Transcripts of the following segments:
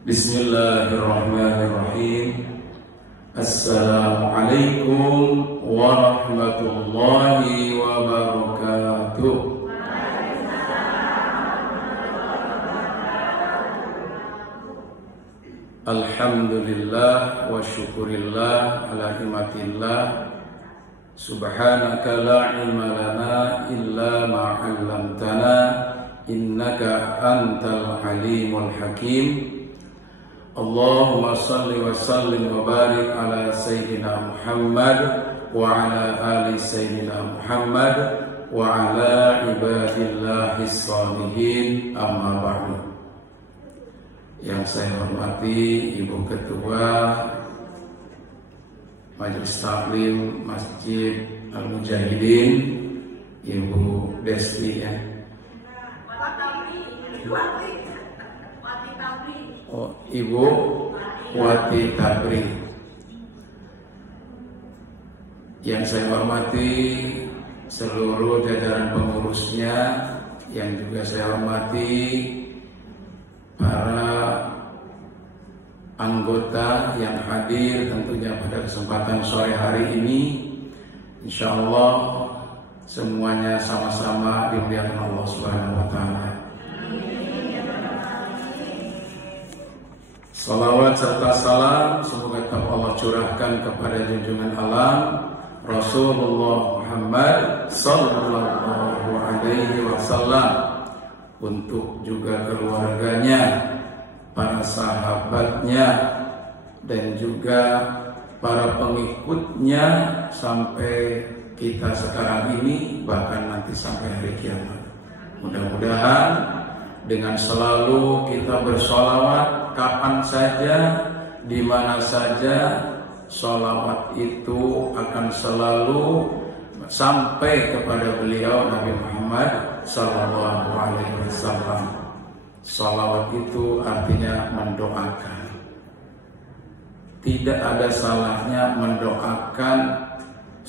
Bismillahirrahmanirrahim. Assalamualaikum warahmatullahi wabarakatuh. Alhamdulillah wa syukurillah ala nikmatillah. Subhanaka la ilma lana illa ma 'allamtana innaka antal alimul hakim. Allahumma salli wa sallim wa barik ala sayyidina Muhammad wa ala ali sayyidina Muhammad wa ala ibadillahis shalihin, amma ba'du. Yang saya hormati Ibu Ketua Majelis Taklim Masjid Al-Mujahidin, Ibu Desti ya. Oh, Ibu Wati Tabri. Yang saya hormati seluruh jajaran pengurusnya, yang juga saya hormati para anggota yang hadir tentunya pada kesempatan sore hari ini. Insyaallah semuanya sama-sama dimuliakan Allah Subhanahu wa taala. Salawat serta salam semoga Allah curahkan kepada junjungan alam Rasulullah Muhammad sallallahu alaihi wasallam, untuk juga keluarganya, para sahabatnya, dan juga para pengikutnya sampai kita sekarang ini, bahkan nanti sampai hari kiamat. Mudah-mudahan dengan selalu kita bersolawat kapan saja, di mana saja, solawat itu akan selalu sampai kepada beliau Nabi Muhammad sallallahu alaihi wasallam. Salawat itu artinya mendoakan. Tidak ada salahnya mendoakan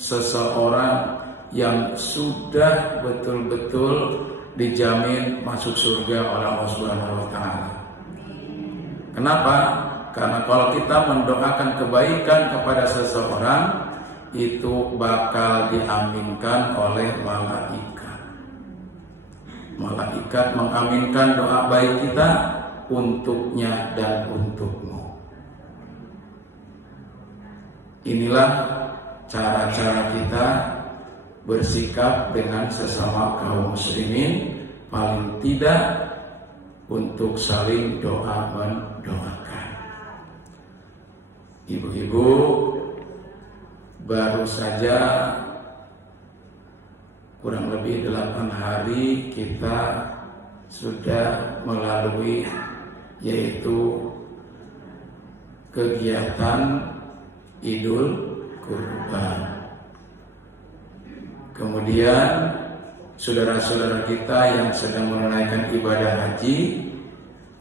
seseorang yang sudah betul-betul dijamin masuk surga oleh Allah Subhanahu wa taala. Kenapa? Karena kalau kita mendoakan kebaikan kepada seseorang, itu bakal diaminkan oleh malaikat. Malaikat mengaminkan doa baik kita untuknya dan untukmu. Inilah cara-cara kita bersikap dengan sesama kaum muslimin, paling tidak untuk saling doa mendoakan. Ibu-ibu, baru saja kurang lebih 8 hari kita sudah melalui yaitu kegiatan Idul Kurban. Kemudian saudara-saudara kita yang sedang menunaikan ibadah haji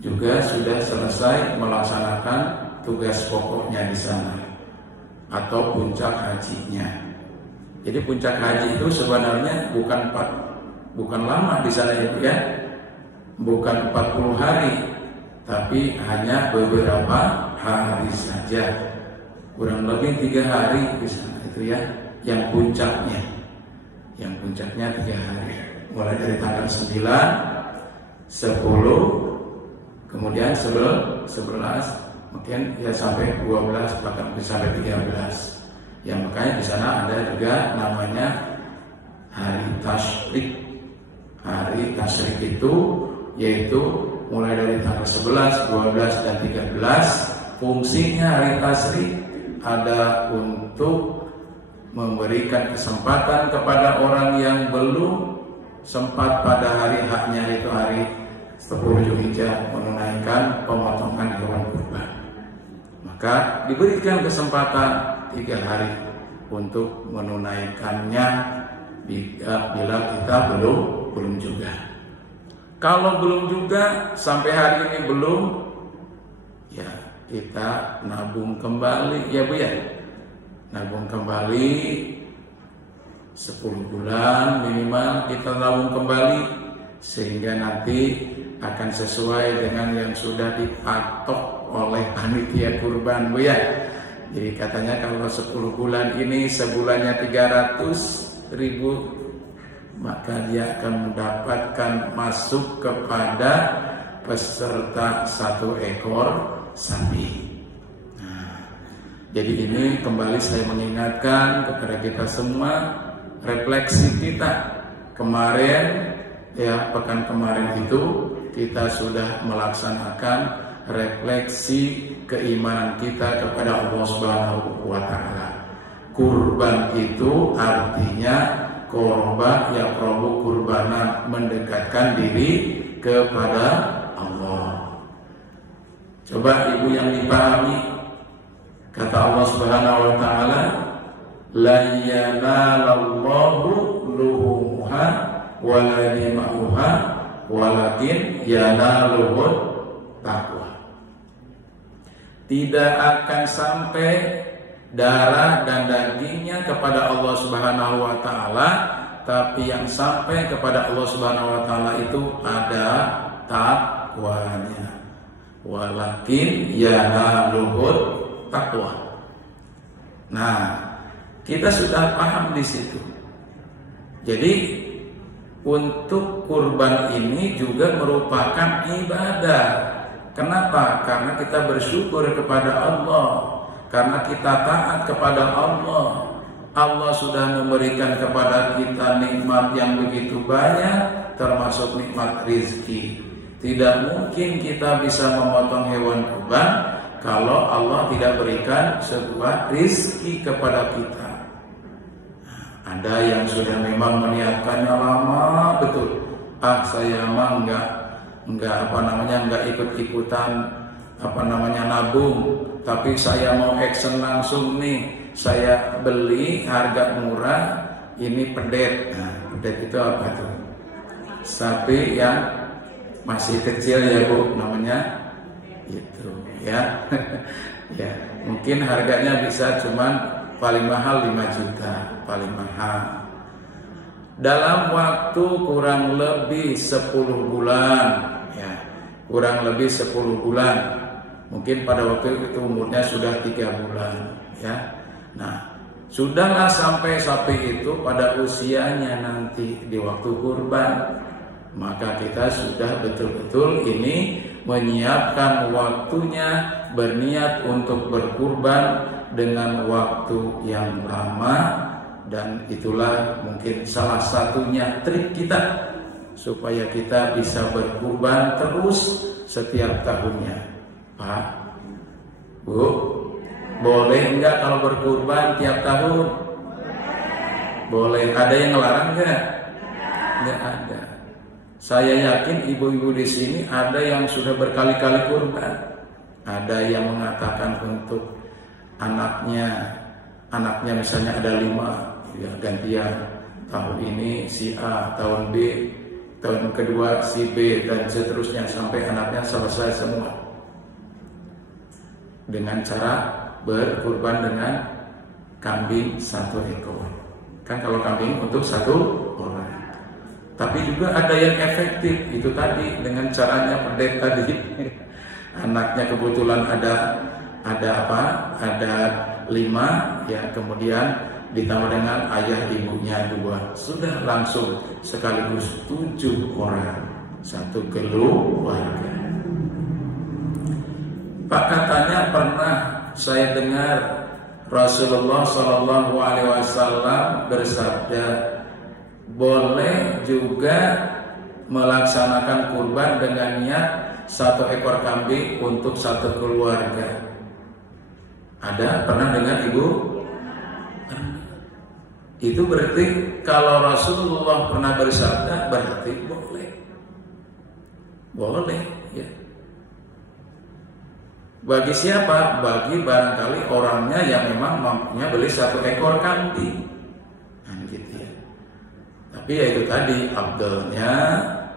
juga sudah selesai melaksanakan tugas pokoknya di sana atau puncak hajinya. Jadi puncak haji itu sebenarnya bukan lama di sana ya, bukan 40 hari, tapi hanya beberapa hari saja, kurang lebih 3 hari di sana itu ya, yang puncaknya. Yang puncaknya 3 hari, mulai dari tanggal 9, 10, kemudian 11, mungkin ya sampai 12, bahkan bisa sampai 13. Ya makanya di sana ada juga namanya hari tasyrik. Hari tasyrik itu yaitu mulai dari tanggal 11, 12, dan 13. Fungsinya hari tasyrik ada untuk memberikan kesempatan kepada orang yang belum sempat pada hari haknya, yaitu hari 10 Zulhijjah, menunaikan pemotongan hewan kurban. Maka diberikan kesempatan 3 hari untuk menunaikannya bila kita belum juga. Kalau belum juga, sampai hari ini belum, ya kita nabung kembali ya Bu ya. Nabung kembali 10 bulan minimal kita nabung kembali, sehingga nanti akan sesuai dengan yang sudah dipatok oleh panitia kurban, Bu ya. Jadi katanya kalau 10 bulan ini sebulannya 300.000, maka dia akan mendapatkan masuk kepada peserta 1 ekor sapi. Nah, jadi ini kembali saya mengingatkan kepada kita semua, refleksi kita kemarin ya, pekan kemarin itu kita sudah melaksanakan refleksi keimanan kita kepada Allah Subhanahu wa taala. Kurban itu artinya korban ya prabu kurbanan, mendekatkan diri kepada Allah. Coba ibu yang dipahami, kata Allah Subhanahu wa taala, la yanalallahu luhumha wala dima'uha walakin yanaluhut taqwa. Tidak akan sampai darah dan dagingnya kepada Allah Subhanahu wa taala, tapi yang sampai kepada Allah Subhanahu wa taala itu ada takwanya. Walakin yanaluhut taqwa. Nah, kita sudah paham di situ. Jadi untuk kurban ini juga merupakan ibadah. Kenapa? Karena kita bersyukur kepada Allah, karena kita taat kepada Allah. Allah sudah memberikan kepada kita nikmat yang begitu banyak, termasuk nikmat rizki. Tidak mungkin kita bisa memotong hewan kurban kalau Allah tidak berikan sebuah rizki kepada kita. Ada yang sudah memang meniatkannya lama betul. Saya mah enggak ikut-ikutan nabung, tapi saya mau action langsung nih. Saya beli harga murah, ini pedet. Nah, pedet itu apa tuh? Sapi yang masih kecil ya Bu, namanya itu ya. Ya, mungkin harganya bisa cuman paling mahal 5 juta, paling mahal. Dalam waktu kurang lebih 10 bulan ya, kurang lebih 10 bulan. Mungkin pada waktu itu umurnya sudah 3 bulan ya. Nah, sudahlah sampai sapi itu pada usianya nanti di waktu kurban, maka kita sudah betul-betul ini menyiapkan waktunya, berniat untuk berkurban dengan waktu yang lama. Dan itulah mungkin salah satunya trik kita supaya kita bisa berkurban terus setiap tahunnya. Pak, Bu, boleh enggak kalau berkurban tiap tahun? Boleh. Ada yang ngelarang enggak? Enggak ada. Saya yakin ibu-ibu di sini ada yang sudah berkali-kali kurban. Ada yang mengatakan untuk anaknya misalnya ada 5, ya gantian, tahun ini si A, tahun B, tahun kedua si B, dan seterusnya sampai anaknya selesai semua, dengan cara berkurban dengan kambing 1 ekor. Kan kalau kambing untuk 1 orang. Tapi juga ada yang efektif, itu tadi dengan caranya pedet tadi. Anaknya kebetulan ada 5 ya, kemudian ditambah dengan ayah ibunya 2, sudah langsung sekaligus 7 orang, 1 keluarga. Pak, katanya pernah saya dengar Rasulullah SAW bersabda, boleh juga melaksanakan kurban dengan niat 1 ekor kambing untuk 1 keluarga. Ada pernah dengar Ibu? Itu berarti kalau Rasulullah pernah bersabda, berarti boleh. Boleh ya. Bagi siapa? Bagi barangkali orangnya yang memang mampunya beli 1 ekor kambing. Nah, gitu ya. Tapi ya itu tadi, afdalnya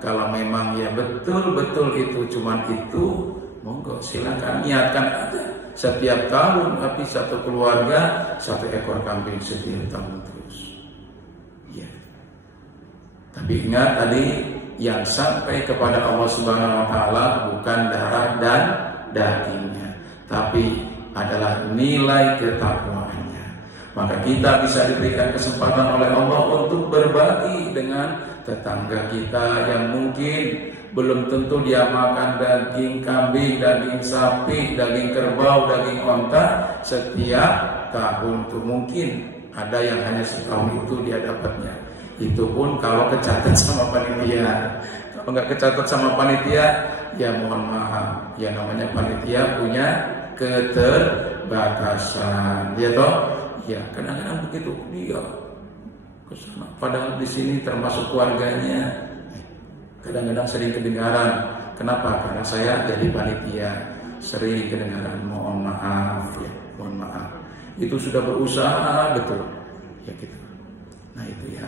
kalau memang ya betul-betul itu cuman itu, monggo silakan niatkan aja. Setiap tahun, tapi 1 keluarga 1 ekor kambing setiap tahun terus. Ya. Tapi ingat tadi yang sampai kepada Allah Subhanahu wa taala bukan darah dan dagingnya, tapi adalah nilai ketakwaannya. Maka kita bisa diberikan kesempatan oleh Allah untuk berbagi dengan tetangga kita yang mungkin belum tentu dia makan daging kambing, daging sapi, daging kerbau, daging onta setiap tahun. Itu mungkin ada yang hanya setahun itu dia dapatnya. Itu pun kalau kecatat sama panitia. Kalau nggak kecatat sama panitia, ya mohon maaf. Ya namanya panitia punya keterbatasan. Ya toh? Ya kadang-kadang begitu dia kesana. Padahal di sini termasuk keluarganya. Kadang-kadang sering kedengaran. Kenapa? Karena saya jadi panitia, sering kedengaran. Mohon maaf ya, mohon maaf. Itu sudah berusaha betul, ya gitu. Nah itu ya.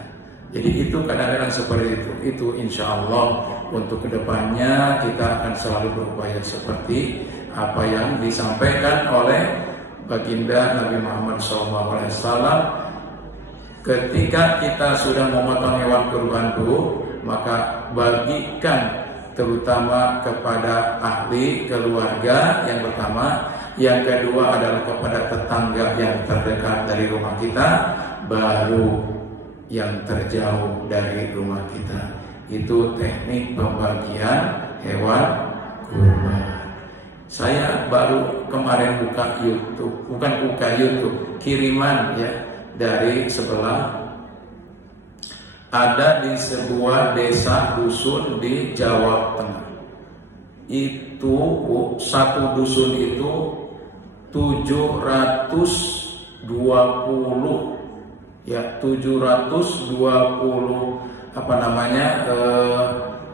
Jadi itu kadang-kadang seperti itu. Itu insya Allah untuk kedepannya kita akan selalu berupaya seperti apa yang disampaikan oleh baginda Nabi Muhammad SAW. Ketika kita sudah memotong hewan kurban dulu, maka bagikan terutama kepada ahli keluarga yang pertama, yang kedua adalah kepada tetangga yang terdekat dari rumah kita, baru yang terjauh dari rumah kita. Itu teknik pembagian hewan kurban. Saya baru kemarin buka YouTube, bukan buka YouTube, kiriman ya dari sebelah. Ada di sebuah desa dusun di Jawa Tengah. Itu satu dusun itu 720 ya 720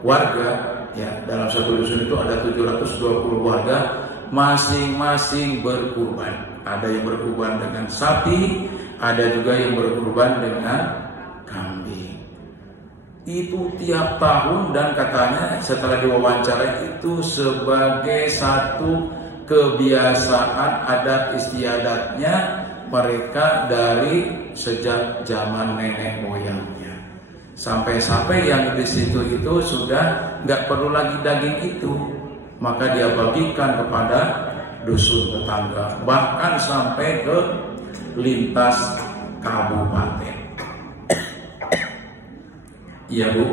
warga ya. Dalam satu dusun itu ada 720 warga, masing-masing berkurban. Ada yang berkurban dengan sapi, ada juga yang berkurban dengan kambing. Itu tiap tahun, dan katanya setelah diwawancara itu sebagai satu kebiasaan adat istiadatnya mereka dari sejak zaman nenek moyangnya. Sampai-sampai yang di situ itu sudah nggak perlu lagi daging itu, maka dia bagikan kepada dusun tetangga, bahkan sampai ke lintas kabupaten. Iya Bu,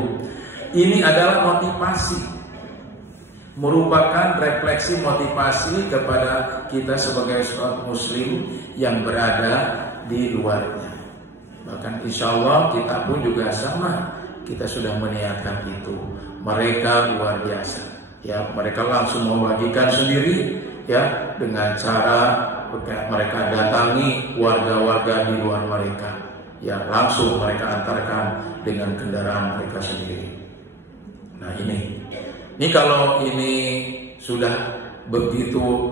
ini adalah motivasi, merupakan refleksi motivasi kepada kita sebagai seorang muslim yang berada di luarnya. Bahkan insya Allah kita pun juga sama, kita sudah meniatkan itu. Mereka luar biasa, ya mereka langsung membagikan sendiri, ya dengan cara mereka datangi warga-warga di luar mereka. Ya langsung mereka antarkan dengan kendaraan mereka sendiri. Nah ini kalau ini sudah begitu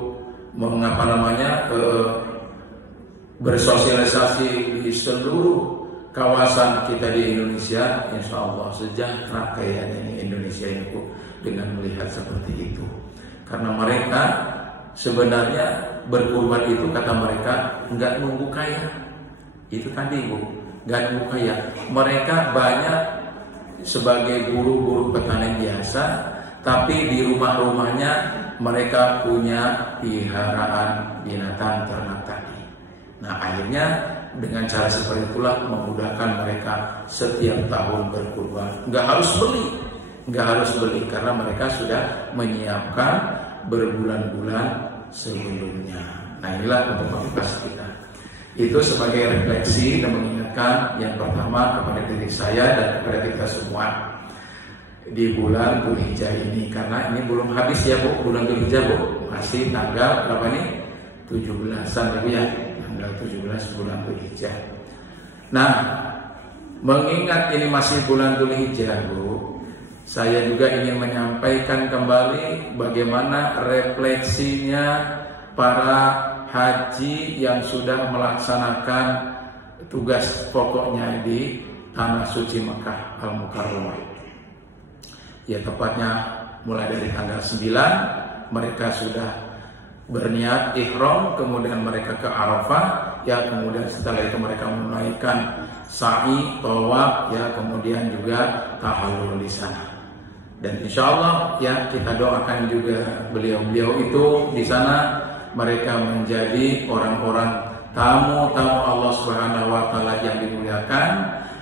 bersosialisasi di seluruh kawasan kita di Indonesia, insya Allah sejahtera kayaknya ini Indonesia ini Bu, dengan melihat seperti itu. Karena mereka sebenarnya berkurban itu kata mereka nggak nunggu kaya. Itu tadi Bu, gak nunggu kaya. Mereka banyak sebagai buruh-buruh petani biasa, tapi di rumah-rumahnya mereka punya peliharaan binatang ternak tadi. Nah akhirnya dengan cara seperti itulah memudahkan mereka setiap tahun berkurban. Gak harus beli karena mereka sudah menyiapkan berbulan-bulan sebelumnya. Nah inilah untuk motivasi kita. Itu sebagai refleksi dan mengingatkan yang pertama kepada diri saya dan kepada kita semua di bulan Dzulhijjah ini, karena ini belum habis ya Bu, bulan Dzulhijjah Bu, masih tanggal berapa nih? 17-an lagi ya, tanggal 17 bulan Dzulhijjah. Nah, mengingat ini masih bulan Dzulhijjah Bu, saya juga ingin menyampaikan kembali bagaimana refleksinya para haji yang sudah melaksanakan tugas pokoknya di Tanah Suci Mekah Al-Mukarramah. Ya tepatnya mulai dari tanggal 9 mereka sudah berniat ihram, kemudian mereka ke Arafah, ya kemudian setelah itu mereka menunaikan sa'i, tawaf, ya kemudian juga tahallul di sana. Dan insya Allah ya kita doakan juga beliau-beliau itu di sana mereka menjadi orang-orang tamu-tamu Allah Subhanahu wa taala yang dimuliakan,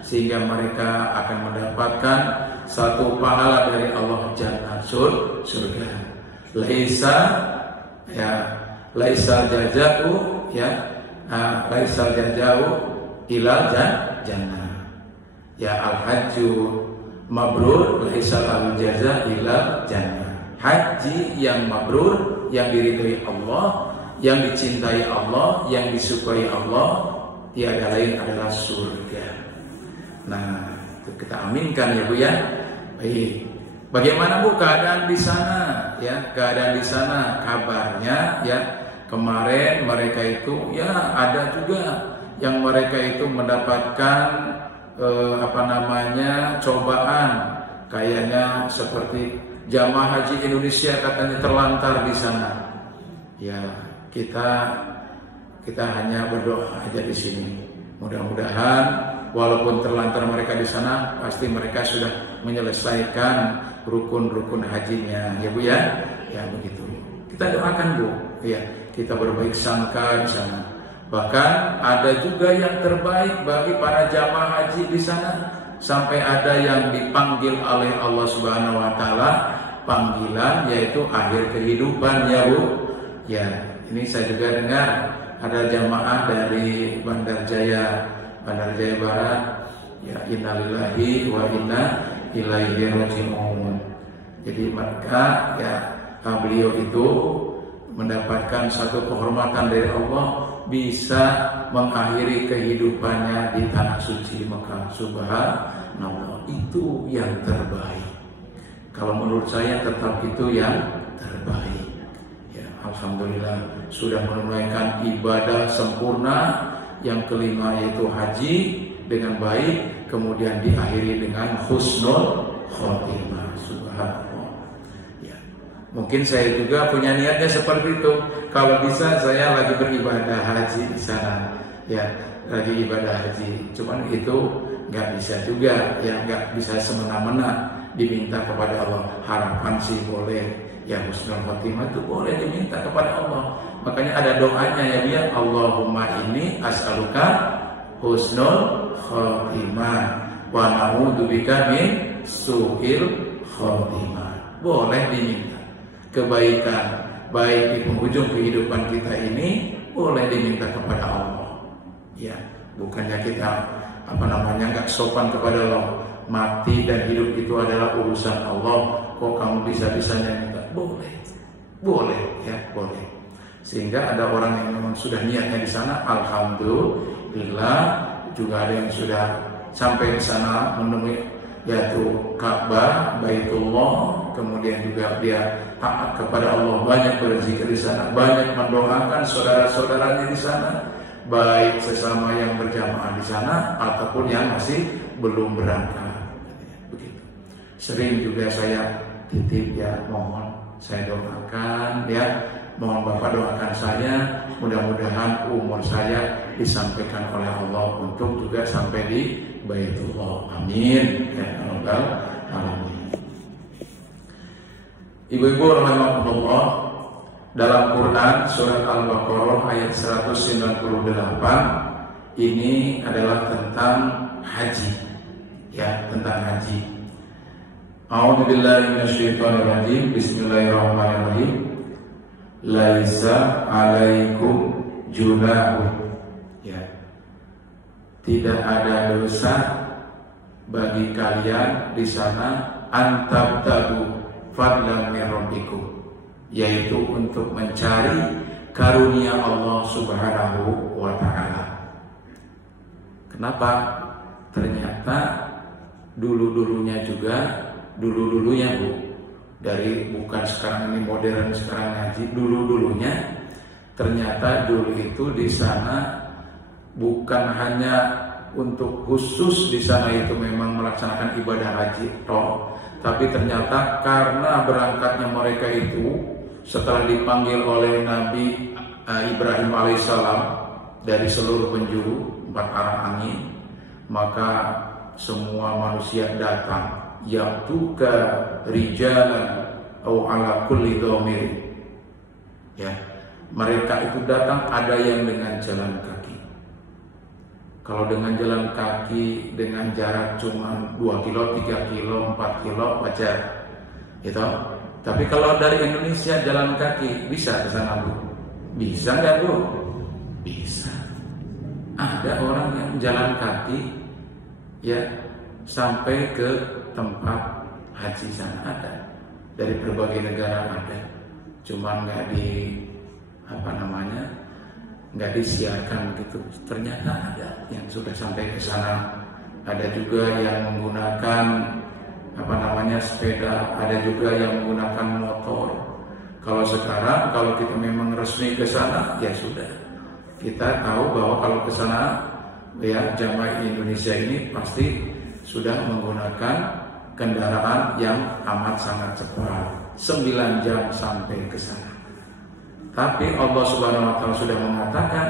sehingga mereka akan mendapatkan satu pahala dari Allah jannah surga. Laisa jazau ilal jannah. Ya al-hajju mabrur laisa lahu jaza ilal jannah. Haji yang mabrur, yang diridhoi Allah, yang dicintai Allah, yang disukai Allah, tiada lain adalah surga. Nah, itu kita aminkan ya Bu ya. Baik. Bagaimana Bu keadaan di sana? Ya, keadaan di sana kabarnya ya kemarin mereka itu ya ada juga yang mereka itu mendapatkan cobaan, kayaknya seperti jamaah haji Indonesia katanya terlantar di sana. Ya, kita hanya berdoa aja di sini. Mudah-mudahan walaupun terlantar mereka di sana, pasti mereka sudah menyelesaikan rukun-rukun hajinya, ya Bu ya. Ya begitu. Kita doakan Bu, ya. Kita berbaik sangka di sana. Bahkan ada juga yang terbaik bagi para jamaah haji di sana, sampai ada yang dipanggil oleh Allah Subhanahu wa taala panggilan yaitu akhir kehidupan ya Bu. Ya, ini saya juga dengar ada jamaah dari Bandar Jaya Barat. Ya, innalillahi wa inna ilaihi raji'un. Jadi mereka ya beliau itu mendapatkan satu kehormatan dari Allah, bisa mengakhiri kehidupannya di tanah suci Mekah. Subhanallah, itu yang terbaik. Kalau menurut saya tetap itu yang terbaik. Ya, alhamdulillah sudah menunaikan ibadah sempurna. Yang kelima yaitu haji dengan baik, kemudian diakhiri dengan husnul khotimah. Subhanallah. Mungkin saya juga punya niatnya seperti itu. Kalau bisa saya lagi beribadah haji di sana, ya lagi ibadah haji. Cuman itu nggak bisa juga, ya nggak bisa semena-mena diminta kepada Allah. Harapan sih boleh, ya husnul khotimah itu boleh diminta kepada Allah. Makanya ada doanya ya, Allahumma inni as'aluka husnul khotimah wa na'udzubika min su'il khotimah. Boleh diminta kebaikan baik di penghujung kehidupan kita ini, boleh diminta kepada Allah. Ya, bukannya kita nggak sopan kepada Allah. Mati dan hidup itu adalah urusan Allah. Kok kamu bisa-bisanya minta? Boleh ya, boleh. Sehingga ada orang yang memang sudah niatnya di sana, alhamdulillah. Juga ada yang sudah sampai di sana menemui yaitu Ka'bah, Baitullah. Kemudian juga dia taat kepada Allah, banyak berzikir di sana, banyak mendoakan saudara-saudaranya di sana, baik sesama yang berjamaah di sana ataupun yang masih belum berangkat. Begitu. Sering juga saya titip ya, mohon saya doakan ya, mohon Bapak doakan saya, mudah-mudahan umur saya disampaikan oleh Allah untuk juga sampai di Baitullah. Amin ya rabbal alamin. Ibu-ibu rahimakumullah, dalam Quran surat Al-Baqarah ayat 198 ini adalah tentang haji. Ya, tentang haji. A'udzubillahi minasyaitonirrajim. Bismillahirrahmanirrahim. Laisa 'alaikum junahun. Ya. Tidak ada dosa bagi kalian di sana antabtagu fadlan min rabbikum, yaitu untuk mencari karunia Allah Subhanahu wa taala. Kenapa? Ternyata dulu-dulunya Bu, dari bukan sekarang ini modern sekarang ngaji, dulu-dulunya ternyata dulu itu di sana bukan hanya untuk khusus di sana itu memang melaksanakan ibadah haji toh, tapi ternyata karena berangkatnya mereka itu setelah dipanggil oleh Nabi Ibrahim alaihissalam dari seluruh penjuru 4 arah angin, maka semua manusia datang ya'tuka rijalan aw ala kulli dhamir. Ya, mereka itu datang ada yang dengan jalan kaki. Kalau dengan jalan kaki dengan jarak cuma 2 kilo, 3 kilo, 4 kilo wajar. Gitu. Tapi kalau dari Indonesia jalan kaki bisa ke sana, Bu? Bisa nggak, Bu? Bisa. Ada orang yang jalan kaki ya sampai ke tempat haji sana, ada. Dari berbagai negara ada. Cuma nggak nggak disiarkan gitu. Ternyata ada yang sudah sampai ke sana. Ada juga yang menggunakan sepeda, ada juga yang menggunakan motor. Kalau sekarang kalau kita memang resmi ke sana, ya sudah. Kita tahu bahwa kalau ke sana ya jamaah Indonesia ini pasti sudah menggunakan kendaraan yang amat sangat cepat. 9 jam sampai ke sana. Tapi Allah Subhanahu wa taala sudah mengatakan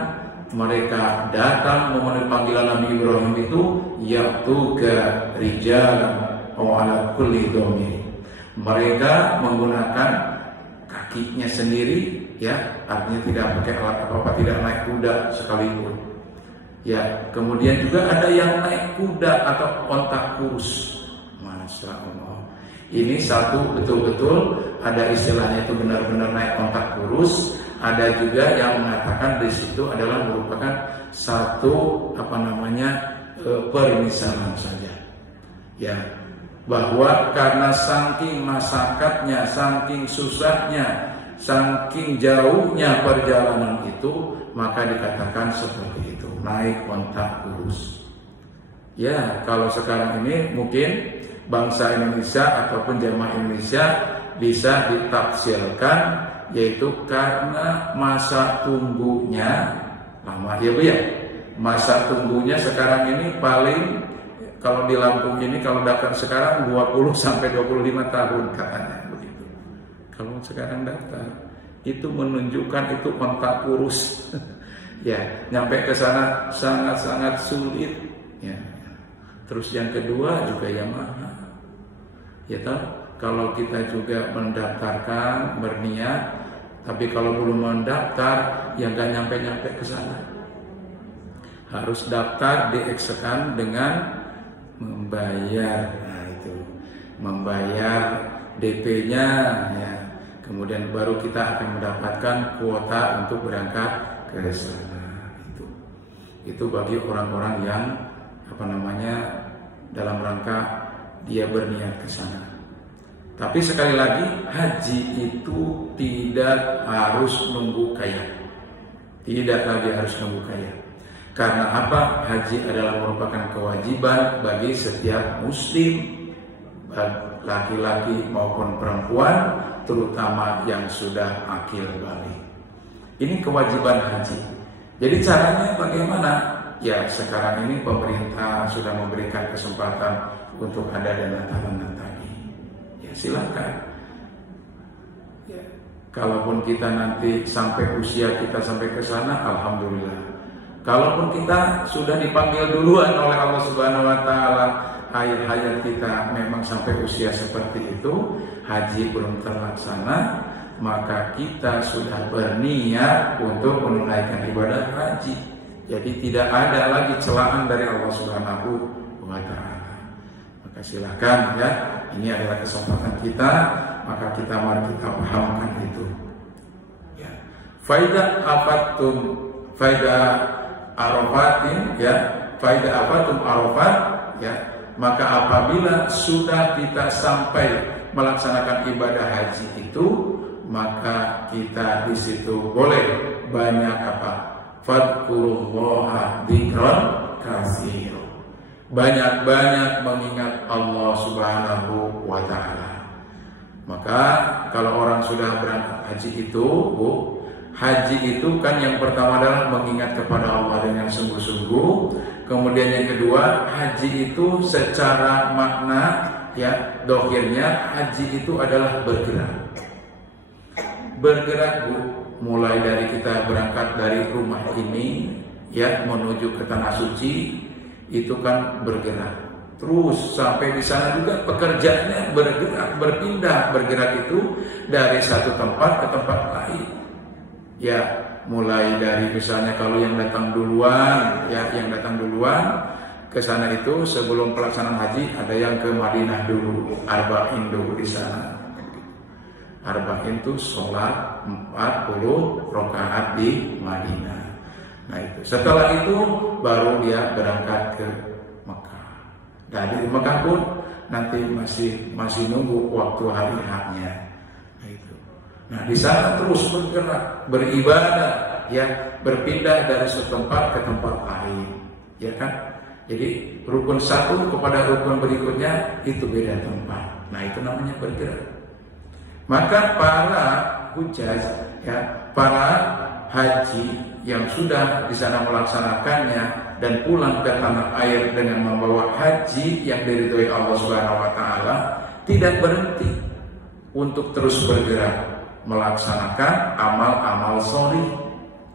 mereka datang memenuhi panggilan Nabi Ibrahim itu ya'tuka rijalan aw ala kulli dhamir. Mereka menggunakan kakinya sendiri ya, artinya tidak pakai alat apa-apa, tidak naik kuda sekalipun. Ya, kemudian juga ada yang naik kuda atau onta kurus. Masya Allah. Ini satu betul-betul ada istilahnya itu benar-benar naik onta kurus. Ada juga yang mengatakan di situ adalah merupakan satu permisalan saja. Ya, bahwa karena saking masyarakatnya, saking susahnya, saking jauhnya perjalanan itu, maka dikatakan seperti itu, naik onta kurus. Ya, kalau sekarang ini mungkin bangsa Indonesia ataupun jamaah Indonesia bisa ditafsirkan yaitu karena masa tunggunya lama, ya Bu ya. Masa tunggunya sekarang ini paling kalau di Lampung ini kalau daftar sekarang 20 sampai 25 tahun katanya begitu. Kalau sekarang daftar itu menunjukkan itu onta kurus. Ya, nyampe ke sana sangat-sangat sulit ya. Terus yang kedua juga yang mahal. Ya toh, kalau kita juga mendaftarkan berniat, tapi kalau belum mendaftar ya nggak nyampe-nyampe ke sana. Harus daftar dieksekan dengan membayar, nah itu membayar DP-nya ya. Kemudian baru kita akan mendapatkan kuota untuk berangkat ke sana. Itu bagi orang-orang yang dalam rangka dia berniat ke sana. Tapi sekali lagi haji itu tidak harus nunggu kaya. Tidak lagi harus nunggu kaya. Karena apa? Haji adalah merupakan kewajiban bagi setiap muslim, laki-laki maupun perempuan, terutama yang sudah akil balik. Ini kewajiban haji. Jadi caranya bagaimana? Ya sekarang ini pemerintah sudah memberikan kesempatan untuk ada dana tahunan tadi. Ya silakan. Ya, kalaupun kita nanti sampai usia kita sampai ke sana, alhamdulillah. Kalaupun kita sudah dipanggil duluan oleh Allah Subhanahu wa taala, hayat kita memang sampai usia seperti itu, haji belum terlaksana, maka kita sudah berniat untuk menunaikan ibadah haji. Jadi tidak ada lagi celaan dari Allah Subhanahu wa taala. Maka silakan ya, ini adalah kesempatan kita, maka kita mari kita pahamkan itu. Ya. Faidah Arafatin ya, faidah afatum Arafat ya, maka apabila sudah kita sampai melaksanakan ibadah haji itu, maka kita di situ boleh banyak fadkurullaha dzikran katsira. Banyak-banyak mengingat Allah Subhanahu wa taala. Maka kalau orang sudah berangkat haji itu, haji itu kan yang pertama adalah mengingat kepada Allah dengan sungguh-sungguh. Kemudian yang kedua, haji itu secara makna ya, dohirnya haji itu adalah bergerak. Bergerak mulai dari kita berangkat dari rumah ini ya menuju ke tanah suci, itu kan bergerak. Terus sampai di sana juga pekerjaannya bergerak itu dari satu tempat ke tempat lain. Ya, mulai dari misalnya kalau yang datang duluan ke sana itu sebelum pelaksanaan haji ada yang ke Madinah dulu, Arba'in dulu di sana. Arba'in itu sholat 40 rakaat di Madinah. Nah itu. Setelah itu baru dia berangkat ke Mekah. Dan di Mekah pun nanti masih nunggu waktu hari haknya. Nah itu. Nah di sana terus bergerak, beribadah, ya, berpindah dari satu tempat ke tempat lain, ya kan? Jadi rukun satu kepada rukun berikutnya itu beda tempat. Nah itu namanya bergerak. Maka para hujjaj, ya, para haji yang sudah di sana melaksanakannya dan pulang ke tanah air dengan membawa haji yang diridhoi Allah Subhanahu wa taala, tidak berhenti untuk terus bergerak melaksanakan amal-amal sholih.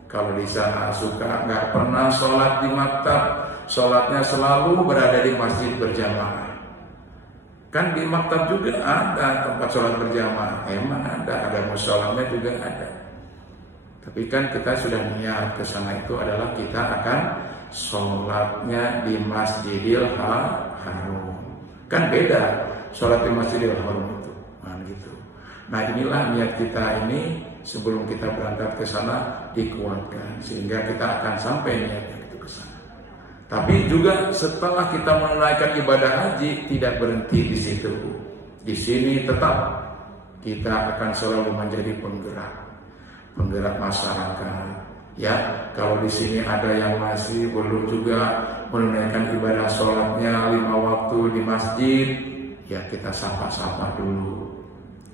Kalau di sana suka nggak pernah sholat di maktab, sholatnya selalu berada di masjid berjamaah. Kan di maktab juga ada tempat sholat berjamaah, emang ada musholanya juga ada. Tapi kan kita sudah niat ke sana itu adalah kita akan sholatnya di Masjidil Haram. Kan beda sholat di Masjidil Haram itu. Nah gitu. Nah inilah niat kita ini sebelum kita berangkat ke sana dikuatkan sehingga kita akan sampai niatnya itu ke sana. Tapi juga setelah kita menunaikan ibadah haji tidak berhenti di situ. Di sini tetap kita akan selalu menjadi penggerak masyarakat. Ya, kalau di sini ada yang masih belum juga menunaikan ibadah sholatnya 5 waktu di masjid, ya kita sapa-sapa dulu.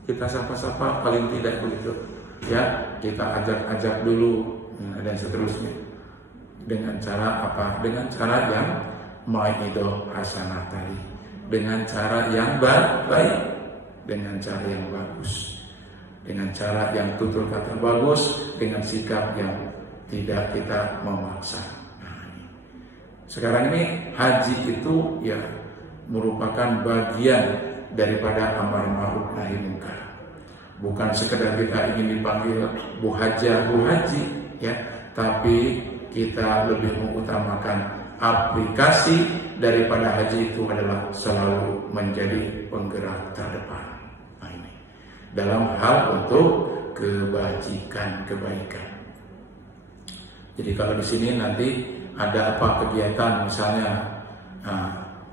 Kita sapa-sapa paling tidak begitu. Ya, kita ajak-ajak dulu, dan seterusnya. Dengan cara apa? Dengan cara yang maidoh hasanah tadi. Dengan cara yang baik, dengan cara yang bagus, dengan cara yang tutur kata bagus, dengan sikap yang tidak kita memaksa. Nah, sekarang ini haji itu ya merupakan bagian daripada amar ma'ruf nahi munkar. Bukan sekedar kita ingin dipanggil Bu Haji, ya, tapi kita lebih mengutamakan aplikasi daripada haji itu adalah selalu menjadi penggerak terdepan. Nah, ini dalam hal untuk kebaikan. Jadi kalau di sini nanti ada apa kegiatan misalnya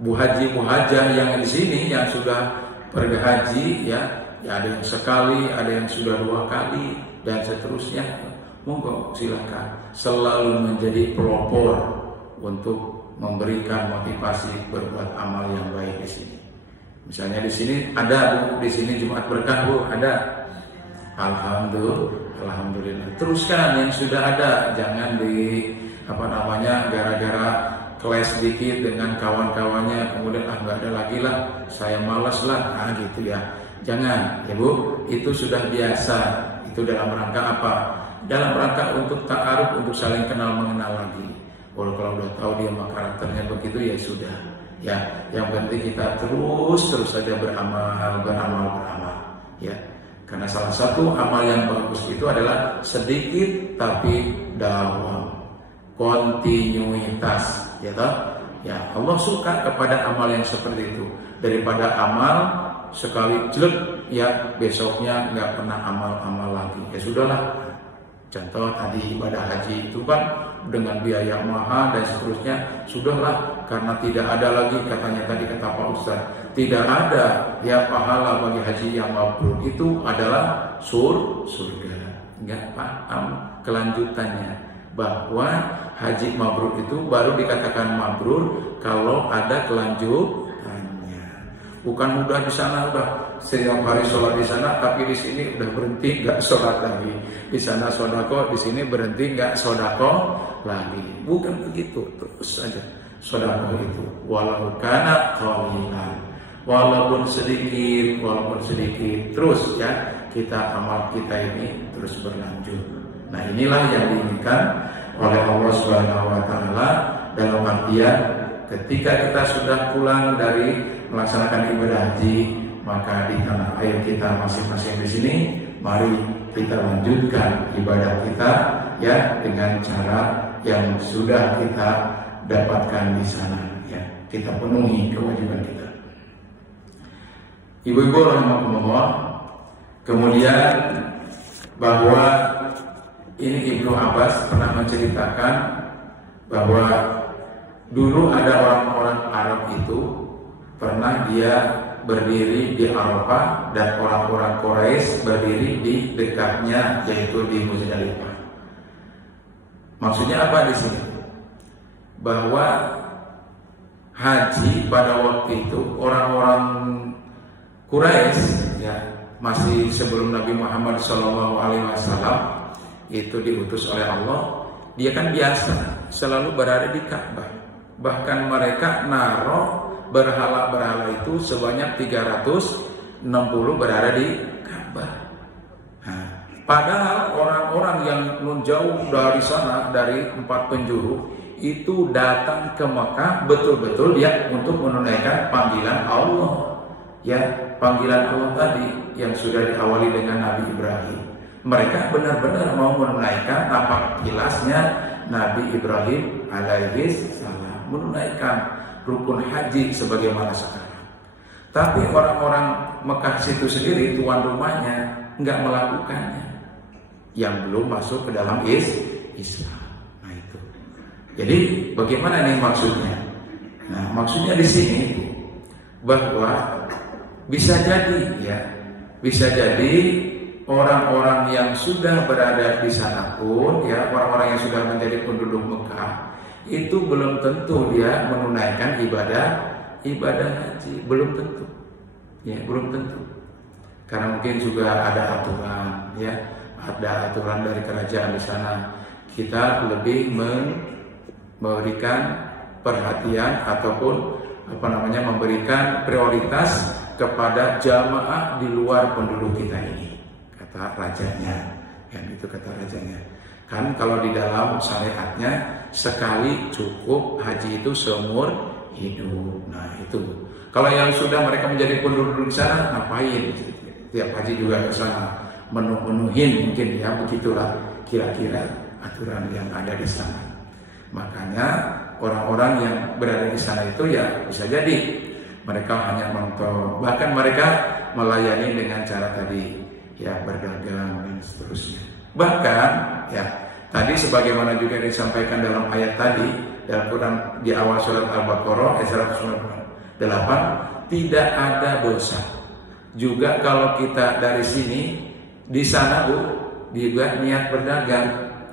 Bu Hajah yang di sini yang sudah pergi haji, ya ada yang sekali, ada yang sudah 2 kali dan seterusnya. Monggo silakan selalu menjadi pelopor untuk memberikan motivasi berbuat amal yang baik di sini. Misalnya di sini ada Bu, di sini Jumat Berkah Bu, ada. Alhamdulillah. Teruskan yang sudah ada, jangan gara-gara kelas sedikit dengan kawan-kawannya kemudian nggak ada lagi lah, saya malas lah, gitu ya. Jangan, ya Bu, itu sudah biasa. Itu dalam rangka apa? Dalam rangka untuk ta'aruf, untuk saling kenal mengenal lagi. Kalau udah tahu dia karakternya begitu ya sudah. Ya, yang penting kita terus saja beramal. Ya, karena salah satu amal yang bagus itu adalah sedikit tapi dawam, kontinuitas. Ya toh? Ya, Allah suka kepada amal yang seperti itu daripada amal sekali jelek, ya besoknya nggak pernah amal lagi. Ya sudahlah. Contoh tadi ibadah haji itu kan dengan biaya mahal dan seterusnya, sudahlah karena tidak ada lagi katanya tadi kata Pak Ustaz, tidak ada ya pahala bagi haji yang mabrur itu adalah surga. Nggak paham kelanjutannya bahwa haji mabrur itu baru dikatakan mabrur kalau ada kelanjutannya. Bukan udah di sana udah setiap hari sholat di sana, tapi di sini udah berhenti nggak sholat lagi. Di sana sodako, di sini berhenti nggak sodako lagi. Bukan begitu, terus saja sodako itu. Walau kana qalilan, walaupun sedikit, terus ya kita amal kita ini terus berlanjut. Nah inilah yang diinginkan oleh Allah Subhanahu Wa Taala dalam artian ketika kita sudah pulang dari melaksanakan ibadah haji, maka di tanah air kita masing-masing di sini, mari kita lanjutkan ibadah kita ya dengan cara yang sudah kita dapatkan di sana ya. Kita penuhi kewajiban kita. Ibu-ibu rahimakumullah, kemudian bahwa ini Ibnu Abbas pernah menceritakan bahwa dulu ada orang-orang Arab itu pernah dia berdiri di Arafah dan orang-orang Quraisy berdiri di dekatnya, yaitu di Muzdalifah. Maksudnya apa di sini? Bahwa haji pada waktu itu orang-orang Quraisy ya, masih sebelum Nabi Muhammad SAW itu diutus oleh Allah, dia kan biasa selalu berada di Ka'bah. Bahkan mereka naruh berhala-berhala itu sebanyak 360 berada di Ka'bah. Nah, padahal orang-orang yang jauh dari sana, dari 4 penjuru itu datang ke Mekah betul-betul dia untuk menunaikan panggilan Allah. Ya, panggilan Allah tadi yang sudah diawali dengan Nabi Ibrahim. Mereka benar-benar mau menunaikan apa jelasnya Nabi Ibrahim alaihi salam, menunaikan rukun haji sebagaimana sekarang. Tapi orang-orang Mekah situ sendiri, tuan rumahnya, nggak melakukannya, yang belum masuk ke dalam Islam. Nah itu. Jadi bagaimana nih maksudnya? Nah maksudnya di sini bahwa bisa jadi orang-orang yang sudah berada di sana pun ya, orang-orang yang sudah menjadi penduduk Mekah itu belum tentu dia menunaikan ibadah haji, belum tentu. Ya, belum tentu. Karena mungkin juga ada aturan ya, ada aturan dari kerajaan di sana. Kita lebih memberikan perhatian ataupun memberikan prioritas kepada jamaah di luar penduduk kita ini, kata rajanya. Yang itu kata rajanya. Kan kalau di dalam syariatnya sekali cukup haji itu seumur hidup. Nah itu. Kalau yang sudah mereka menjadi penduduk di sana ngapain? Tiap haji juga ke sana menuhin mungkin ya, begitulah kira-kira aturan yang ada di sana. Makanya orang-orang yang berada di sana itu ya bisa jadi mereka hanya menonton, bahkan mereka melayani dengan cara tadi ya, berdagang dan seterusnya. Bahkan ya tadi sebagaimana juga disampaikan dalam ayat tadi dalam Quran di awal surat Al-Baqarah ayat 198, tidak ada dosa juga kalau kita dari sini di sana juga niat berdagang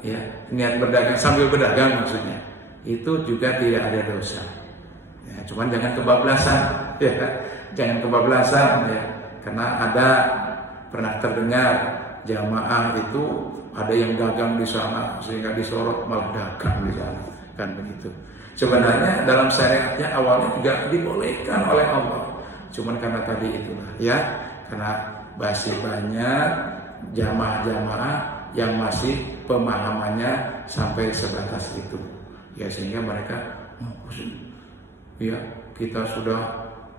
ya, niat berdagang sambil berdagang maksudnya, itu juga tidak ada dosa ya, cuman jangan kebablasan ya, jangan kebablasan ya, karena ada pernah terdengar jamaah itu ada yang dagang di sana sehingga disorot malah dagang di sana, kan begitu. Sebenarnya dalam syariatnya awalnya juga dibolehkan oleh Allah, cuman karena tadi itulah ya, karena masih banyak jamaah-jamaah yang masih pemahamannya sampai sebatas itu ya, sehingga mereka ya kita sudah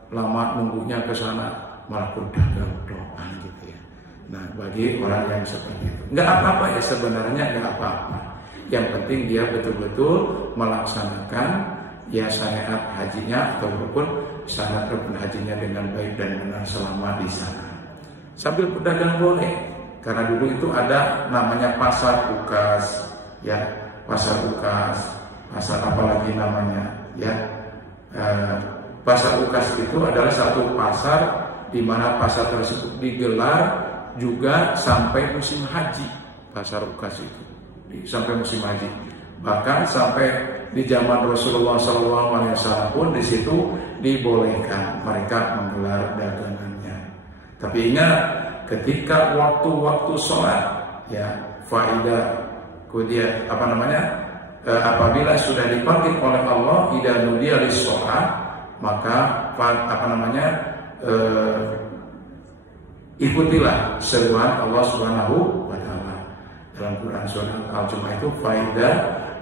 lama nunggunya ke sana malah berdagang-dagang gitu ya. Nah bagi orang yang seperti itu nggak apa-apa ya, sebenarnya nggak apa-apa. Yang penting dia betul-betul melaksanakan ya syariat hajinya ataupun syarat rukun hajinya dengan baik dan benar selama di sana. Sambil berdagang boleh, karena dulu itu ada namanya pasar ukas ya, pasar ukas, pasar apa lagi namanya ya, pasar ukas itu adalah satu pasar di mana pasar tersebut digelar juga sampai musim haji. Pasar ukas itu sampai musim haji, bahkan sampai di zaman Rasulullah SAW pun di situ dibolehkan mereka menggelar dagangannya. Tapi ingat, ketika waktu-waktu sholat ya, faidah kemudian apabila sudah dipanggil oleh Allah idza nudiya lis-sholat, maka ikutilah seruan Allah Subhanahu wa taala. dalam Quran surah Al-Jumu'ah itu faida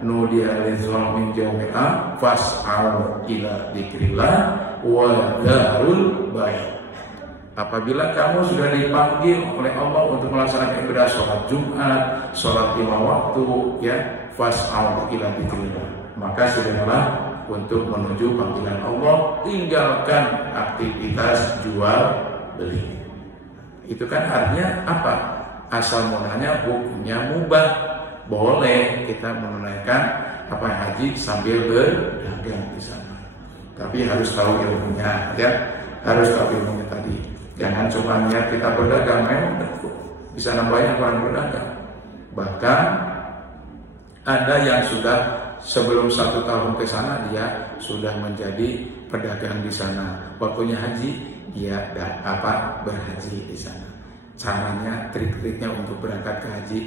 nudiya lizal min jami'a fas'au ila dzikrillah wa dzarul bai'. Apabila kamu sudah dipanggil oleh Allah untuk melaksanakan ibadah sholat Jumat, sholat 5 waktu, ya, fas'au ila dzikrillah, maka sudahlah untuk menuju panggilan Allah, tinggalkan aktivitas jual beli. Itu kan artinya apa? Asal mulanya hukumnya mubah, boleh kita menunaikan haji sambil berdagang di sana. Tapi harus tahu ilmunya, ya, harus tahu ilmunya tadi. Jangan cuma niat kita berdagang, memang bisa nambahin orang berdagang. Bahkan ada yang sudah sebelum 1 tahun ke sana dia sudah menjadi pedagang di sana. Waktunya haji dia berhaji di sana. Caranya, trik-triknya untuk berangkat ke haji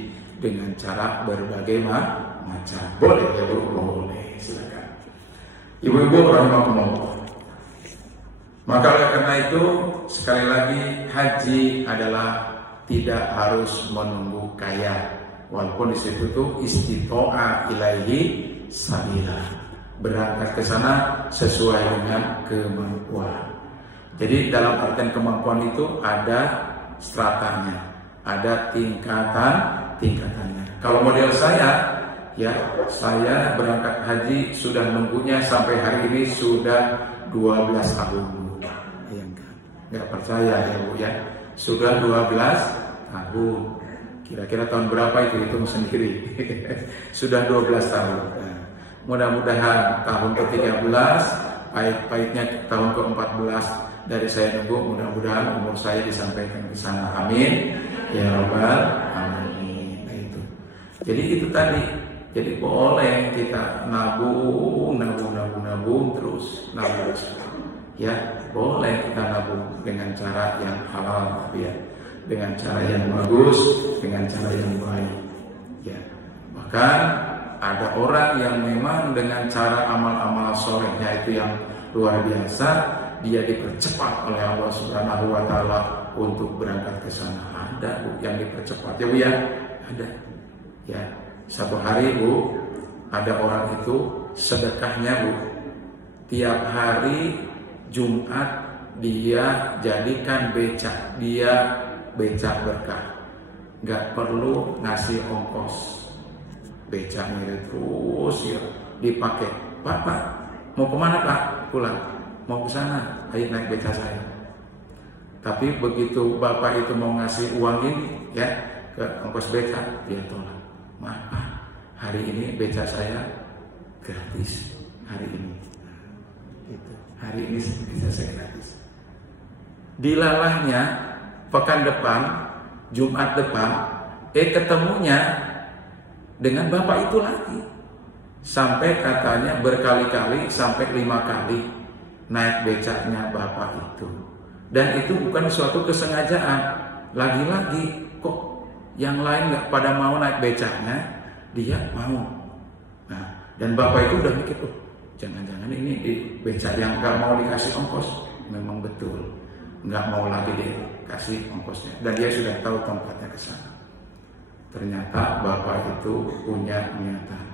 dengan cara berbagai macam. Boleh ya Bu? Boleh, silakan. Ibu-ibu rahimakumullah. Maka oleh karena itu sekali lagi haji adalah tidak harus menunggu kaya, walaupun di situ tuh istito'a ilaihi sabila, berangkat ke sana sesuai dengan kemampuan. Jadi dalam artian kemampuan itu ada stratanya, ada tingkatannya. Kalau model saya, ya, saya berangkat haji sudah nunggunya sampai hari ini sudah 12 tahun. Ya, enggak percaya ya Bu, ya, sudah 12 tahun. Kira-kira tahun berapa itu hitung sendiri. Sudah 12 tahun. Nah, mudah-mudahan tahun ke-13, pahit-pahitnya tahun ke-14 dari saya nunggu, mudah-mudahan umur saya disampaikan ke sana. Amin ya rabbal alamin. Nah, itu. Jadi itu tadi. Jadi boleh kita nabung terus, nabung. Ya, boleh kita nabung dengan cara yang halal, tapi ya, dengan cara yang bagus, dengan cara yang baik. Ya, bahkan ada orang yang memang dengan cara amal-amal solehnya itu yang luar biasa, dia dipercepat oleh Allah Subhanahu wa taala untuk berangkat ke sana. Ada Bu yang dipercepat ya Bu, ya, ada. Ya, satu hari Bu, ada orang itu sedekahnya Bu, tiap hari Jumat dia jadikan becak, dia becak berkah, nggak perlu ngasih ongkos, becaknya terus ya dipakai. Pak, mau kemana Pak? Pulang. Mau ke sana, ayo naik becak saya. Tapi begitu bapak itu mau ngasih uang ini, ya, ke ongkos becak, dia tolak. Maaf Pak, hari ini becak saya gratis hari ini. Gitu. Hari ini bisa saya gratis. Dilalahnya pekan depan, Jumat depan, ketemunya dengan bapak itu lagi. Sampai katanya berkali-kali, sampai 5 kali naik becaknya bapak itu. Dan itu bukan suatu kesengajaan. Lagi-lagi kok yang lain nggak pada mau naik becaknya, dia mau. Nah, dan bapak itu udah mikir, jangan-jangan ini di becak yang nggak mau dikasih ongkos. Memang betul, nggak mau lagi dikasih ongkosnya. Dan dia sudah tahu tempatnya ke sana. Ternyata bapak itu punya niatan,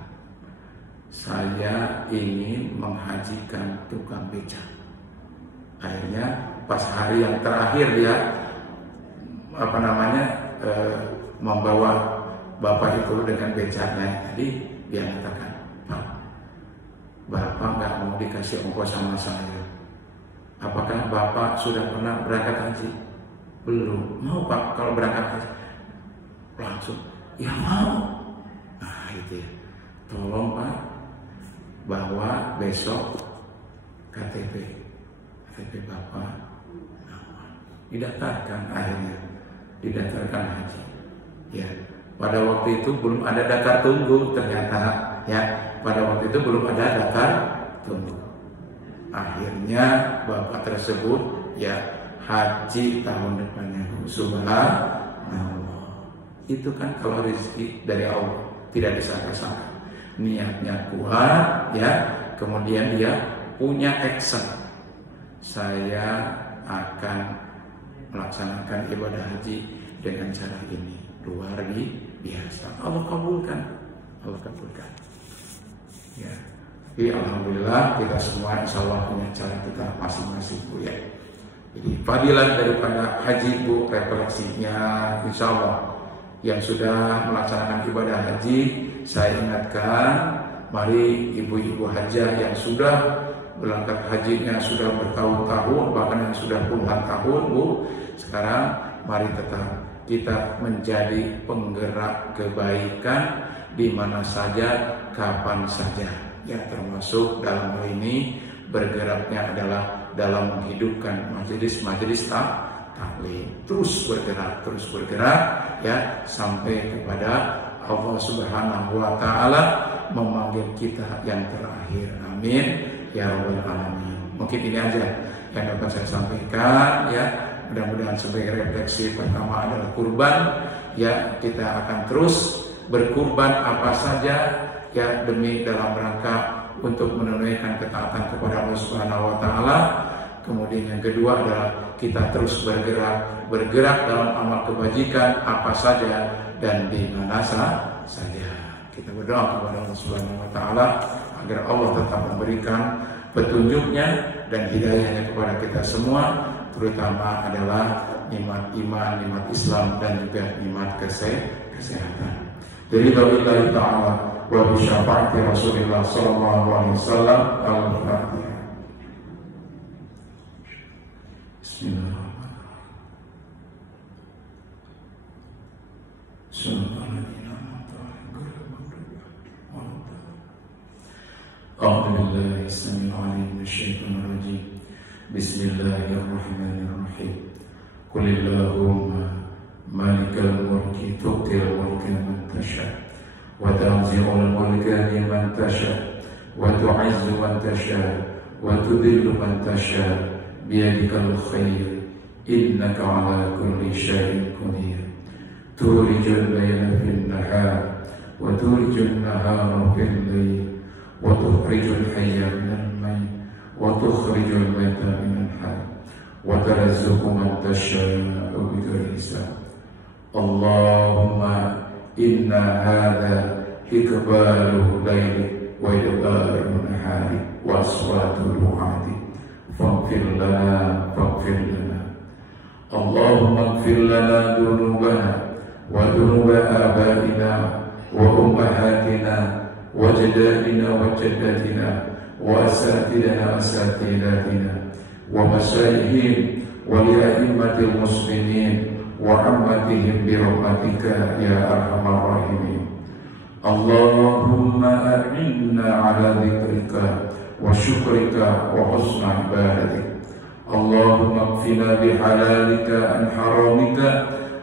saya ingin menghajikan tukang becak. Akhirnya pas hari yang terakhir dia membawa bapak itu dengan becaknya. Jadi dia katakan, Pak, bapak nggak mau dikasih ongkos sama saya. Apakah bapak sudah pernah berangkat haji? Belum. Mau Pak kalau berangkat haji? Langsung, ya mau. Nah itu ya, tolong Pak, bawa besok KTP bapak. Didaftarkan, akhirnya didaftarkan haji. Ya, pada waktu itu belum ada daftar tunggu ternyata. Ya, pada waktu itu belum ada daftar tunggu. Akhirnya bapak tersebut ya haji tahun depannya. Subhanallah. Itu kan kalau rezeki dari Allah tidak disangka-sangka. Niatnya kuat, ya, kemudian dia punya action. Saya akan melaksanakan ibadah haji dengan cara ini, luar biasa. Allah kabulkan. Ya. Tapi alhamdulillah kita semua insya Allah punya cara kita masing-masing, Bu ya. Jadi fadilah daripada haji, Bu, refleksinya insya Allah yang sudah melaksanakan ibadah haji, saya ingatkan, mari ibu-ibu hajah yang sudah berangkat hajinya sudah bertahun-tahun, bahkan yang sudah puluhan tahun, Bu, sekarang mari tetap kita menjadi penggerak kebaikan di mana saja, kapan saja. Ya, termasuk dalam hal ini bergeraknya adalah dalam menghidupkan majelis-majelis taklim. Terus bergerak ya sampai kepada Allah Subhanahu wa taala memanggil kita yang terakhir. Amin ya rabbal alamin. Mungkin ini aja yang dapat saya sampaikan ya. Mudah-mudahan sebagai refleksi pertama adalah kurban ya, kita akan terus berkurban apa saja ya demi dalam rangka untuk menunaikan ketaatan kepada Allah Subhanahu wa taala. Kemudian yang kedua adalah kita terus bergerak dalam amal kebajikan apa saja dan di mana saja. Kita berdoa kepada Allah Subhanahu wa taala agar Allah tetap memberikan petunjuknya dan hidayahnya kepada kita semua, terutama adalah nikmat iman, nikmat Islam dan juga nikmat kesehatan. Dari Allah Ta'ala wa bi syafaati Rasulullah sallallahu alaihi wasallam. Al-Fatihah. Bismillahirrahmanirrahim. Qulillahumma malikal mulki tu'til mulka man tasha wa tanzi'ul mulka liman tasha wa tu'izzu man tasha wa tudhillu man tasha biyadikal khair innaka ala kulli syai'in qadir. Tulijul layla fil nahar wa tulijul nahara fil layl wa tukhrijul hayya minal mayyit wa tukhrijul mayyita minal hayy wa tarzuqu man tasha'u bighairi hisab. Allahumma inna hadha ikbalu layli wa idbaru nahari wa aswatu du'ati faghfir lana Allahumma ighfir lana dhunubana wa dhunuba abaina wa ummahatina wa jadadina wa jaddatina wa asatidina wa asatidatina wa masyayihim wa li'a'immatil muslimin wa ammatihim bi rahmatika ya arhamar rahimin. Allahumma a'inna ala dzikrika wa syukrika wa husna ibadatik. Allahumma kfina bihalalika an haramika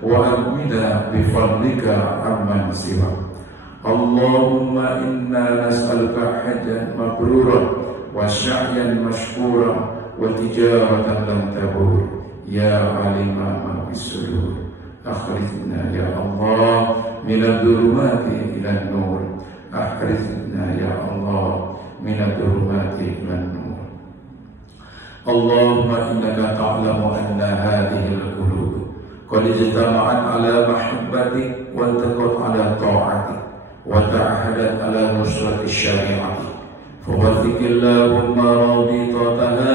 wa aghnina bifadlika amman siwa. Allahumma inna nas'aluka hajjan mabruran wa sa'yan mashkuran wa tijaratan lam tabur. Ya alima ma fis-sudur, akhrijna ya Allah minadh dhulumati ilan nur. Akhrijna ya Allah minadh dhulumati ilan nur. Allahumma innaka ta'lamu anna hadhihi al-qulub qad ijtama'at ala mahabbatik wa taqat ala ta'atik wa ta'ahadat ala nusrati syari'atik. Fawaffiq Allahumma rabitataha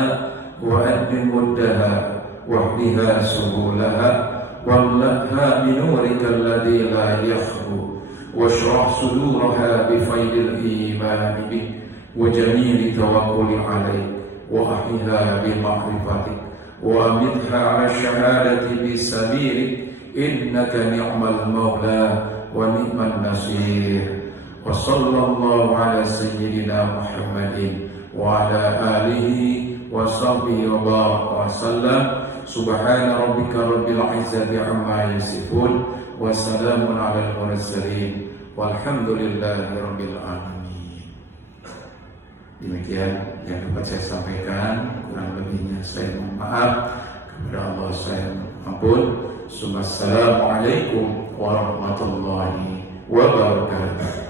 wa addim muddaha wahdiha subulaha wamla'ha binurika alladhi la yakhbu washrah suduraha bifaydil iman bik wa jamili tawakkuli alaik wa ahliha bima'rifatik wa amitha ala syahadati bisabilik innaka ni'mal mawla wa ni'man nasir. Wa sallallahu ala sayyidina Muhammadin wa ala alihi wa sahbihi wa baraka wa sallam. Subhana rabbika rabbil izzati amma yasifun wa salamun alal mursalin walhamdulillahi rabbil alamin. Demikian yang dapat saya sampaikan, kurang lebihnya saya mohon maaf, kepada Allah saya ampun. Assalamualaikum warahmatullahi wabarakatuh.